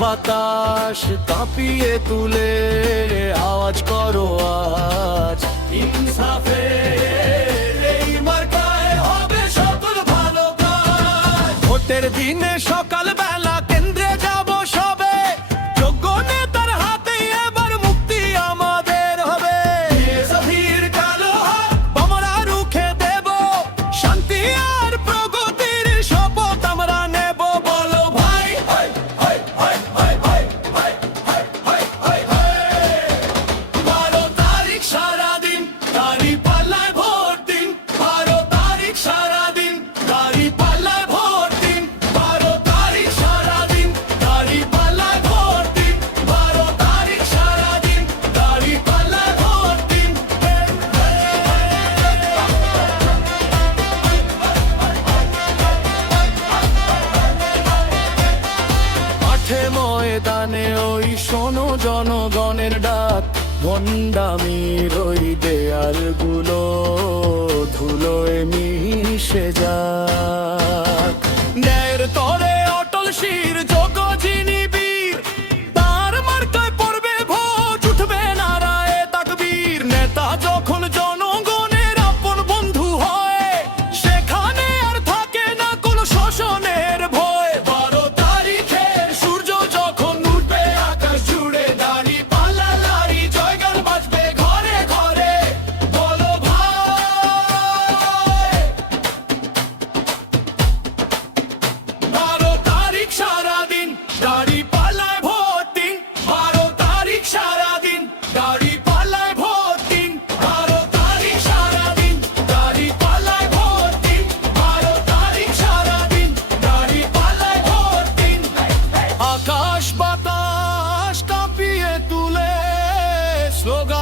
বাতাস কাঁপিয়ে তুলে আওয়াজ করো আজ ইনসাফের এই মার্কায় হবে সকল ভালো কাজ। ভোটের দিনে সকাল বেলা কেন্দ্রে যাব সবে, যোগ্য নেতার হাতে এবার মুক্তি আমাদের হবে। ভিড় কালো হাত আমরা রুখে দেব, শান্তি আর প্রগতির শপথ আমরা নেব। বলো ভাই 12 তারিখ সারাদিন দাড়ি পাল্লায় ভোট দিন, 12 তারিখ সারাদিন দাড়ি পাল্লায় ভোট দিন, 12 তারিখ সারাদিন দাড়ি পাল্লায় ভোট দিন, 12 তারিখ সারাদিন দাড়ি পাল্লায় ভোট দিন। মাঠে ময়দানে ওই শোনো জনগণের ডাক, ভণ্ডামির ওই দেয়ালগুলো ধুলোয় মিশে যাক। ন্যায়ের তরে অটল শির যোগ্য যিনি বীর, তার মার্কায় পড়বে ভোট, উঠবে নারায়ে তাকবীর। নেতা যখন জনগণের আপন বন্ধু হয়, সেখানে আর থাকে না কোনো শোষণের ভয়। 12 তারিখের সূর্য যখন উঠবে আকাশ জুড়ে, দাড়ি পাল্লা লারি জয়গান বাজবে ঘরে ঘরে। বলো ভাই 12 তারিখ সারাদিন দাড়ি পাল্লায় ভোট দিন, 12 তারিখ সারাদিন দাড়ি পাল্লায় ভোট দিন, 12 তারিখ সারাদিন দাড়ি পাল্লায় ভোট দিন, 12 তারিখ সারাদিন দাড়ি পাল্লায় ভোট দিন। আকাশ বাতাস কাঁপিয়ে তুলে স্লোগান